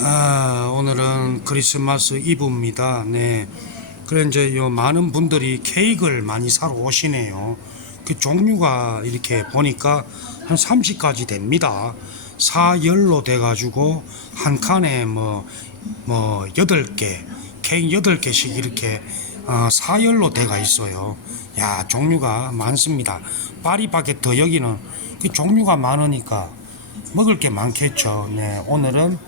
아, 오늘은 크리스마스 이브입니다. 네. 그래 이제 요 많은 분들이 케이크를 많이 사러 오시네요. 그 종류가 이렇게 보니까 한 30가지 됩니다. 사열로 돼 가지고 한 칸에 뭐뭐 여덟 개 케이크 여덟 개씩 이렇게 어, 사열로 돼가 있어요. 야, 종류가 많습니다. 파리바게트 여기는 그 종류가 많으니까 먹을 게 많겠죠. 네. 오늘은 이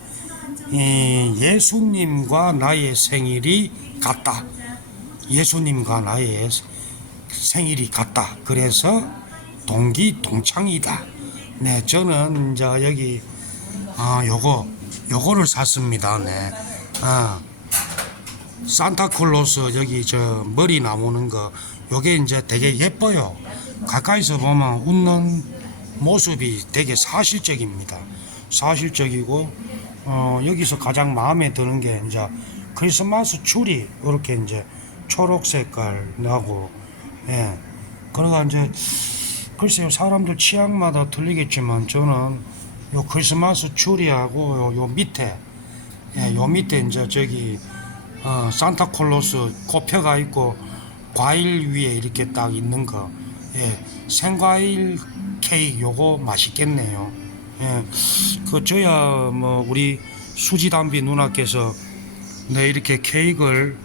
예수님과 나의 생일이 같다. 예수님과 나의 생일이 같다. 그래서 동기 동창이다. 네, 저는 이제 여기 아 요거 요거를 샀습니다. 네, 아 산타클로스 여기 저 머리 나오는 거 요게 이제 되게 예뻐요. 가까이서 보면 웃는 모습이 되게 사실적입니다. 사실적이고 어, 여기서 가장 마음에 드는 게 이제 크리스마스 추리 이렇게 이제 초록 색깔 나고 예 그러가 이제 글쎄요 사람들 취향마다 틀리겠지만 저는 요 크리스마스 추리하고 요, 요 밑에 예, 요 밑에 이제 저기 어, 산타클로스 꼽혀가 있고 과일 위에 이렇게 딱 있는 거 예, 생과일 케이크 요거 맛있겠네요. 예, 그 저야 뭐 우리 수지담비 누나께서 네 이렇게 케이크를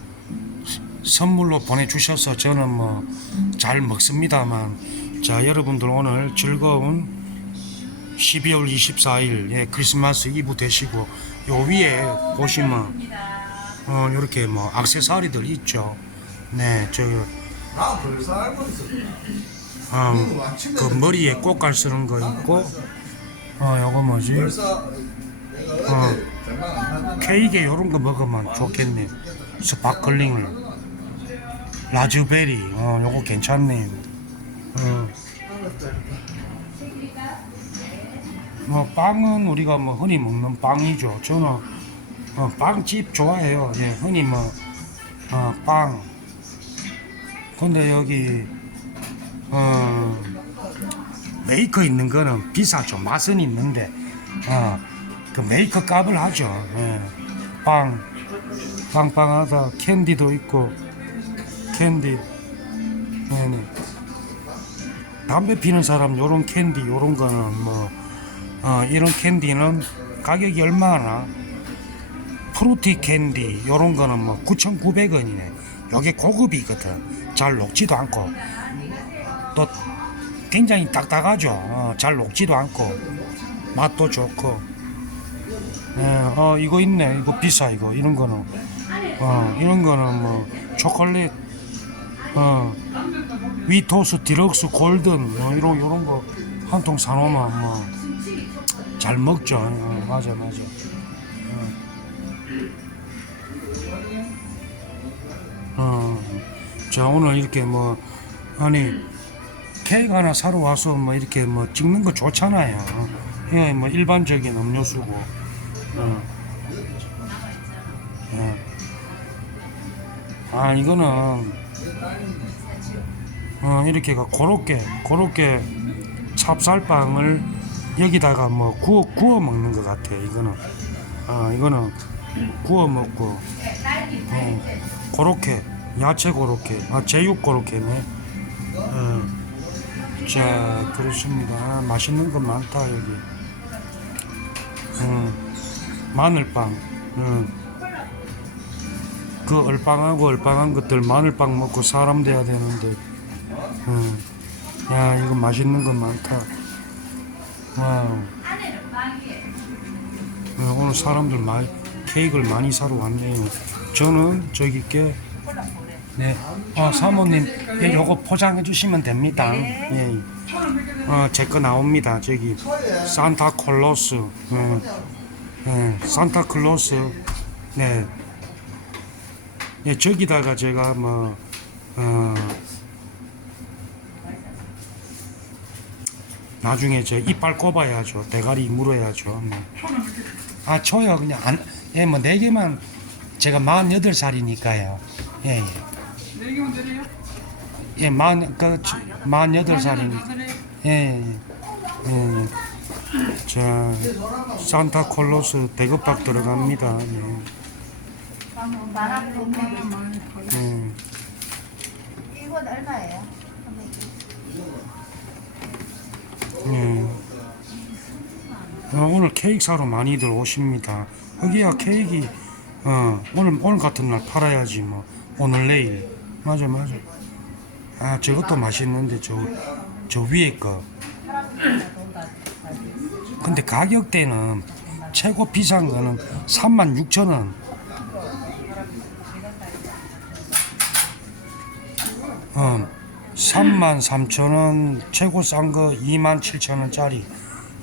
선물로 보내주셔서 저는 뭐 잘 먹습니다만 자 여러분들 오늘 즐거운 12월 24일 예, 크리스마스 이브 되시고 요 위에 보시면 어 이렇게 뭐 액세서리들 있죠. 네, 저아 벌써 알고 있어. 어, 그 머리에 꽃갈 쓰는 거 있고. 어 요거 뭐지? 어. 케이크에 요런 거 먹으면 좋겠네. 스파클링을. 라즈베리. 어 요거 괜찮네. 어. 뭐 빵은 우리가 뭐 흔히 먹는 빵이죠. 저는 어, 빵집 좋아해요. 예, 흔히 뭐 어, 빵. 근데 여기 어, 메이커 있는 거는 비싸죠. 맛은 있는데, 어, 그 메이커 값을 하죠. 예. 빵, 빵빵하다. 캔디도 있고, 캔디. 네네. 담배 피는 사람 요런 캔디, 요런 거는 뭐, 어, 이런 캔디는 가격이 얼마나? 프루티 캔디, 요런 거는 뭐 9,900원이네. 요게 고급이거든. 잘 녹지도 않고. 또 굉장히 딱딱하죠. 어, 잘 녹지도 않고 맛도 좋고. 예, 어 이거 있네. 이거 비싸 이거. 이런 거는 어 이런 거는 뭐 초콜릿 어 위토스 디럭스 골든 뭐 이런 이런 거 한 통 사놓으면 뭐 잘 먹죠. 어, 맞아 맞아. 어, 자 오늘 이렇게 뭐 아니 케이크 하나 사러 와서 뭐 이렇게 뭐 찍는 거 좋잖아요. 이거 뭐 일반적인 음료수고. 어. 어. 아 이거는 어 이렇게가 고롭게 고롭게 찹쌀빵을 여기다가 뭐 구워 구워 먹는 것 같아. 이거는 아 이거는 구워 먹고 어, 고로케 야채 고로케 아 제육 고로케네. 어. 자 그렇습니다. 아, 맛있는 거 많다 여기. 음, 마늘빵. 음. 그 얼빵하고 얼빵한 것들 마늘빵 먹고 사람 돼야 되는데. 음. 야 이거 맛있는 거 많다. 어, 오늘 사람들 많이 케이크를 많이 사러 왔네요. 저는 저기 께 네. 어, 사모님, 예, 요거 포장해 주시면 됩니다. 예. 어, 제 거 나옵니다. 저기, 산타클로스. 예. 예, 산타 클로스. 네. 예, 저기다가 제가 뭐, 어, 나중에 저 이빨 꼽아야죠. 대가리 물어야죠. 네. 아, 저요. 그냥 안, 예, 뭐, 네 개만 제가 48살이니까요. 예, 예. 네? 예, 만, 그, 저, 48살이니까. 다 드려요? 예, 예, 예. 예. 자, 산타클로스 대급박 들어갑니다. 네. 네. 이건 얼마예요? 네. 어, 오늘 케이크 사러 많이들 오십니다. 여기야 케이크 어, 오늘 오늘 같은 날 팔아야지 뭐 오늘 내일 맞아 맞아. 아 저것도 맛있는데 저 저 위에 거. 근데 가격대는 최고 비싼 거는 36,000원. 어, 33,000원, 최고 싼 거 27,000원짜리.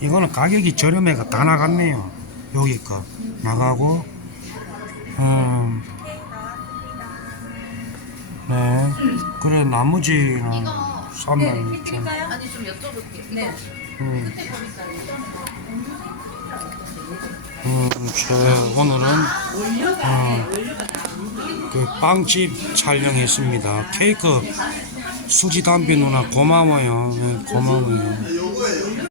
이거는 가격이 저렴해가 다 나갔네요. 여기 거 나가고, 음, 네, 그래 나머지는 36,000원. 아니 좀 여쭤볼게요. 네. 음. 음, 저 오늘은 어, 그 빵집 촬영했습니다. 케이크 수지 담비 누나 고마워요. 네, 고마워요.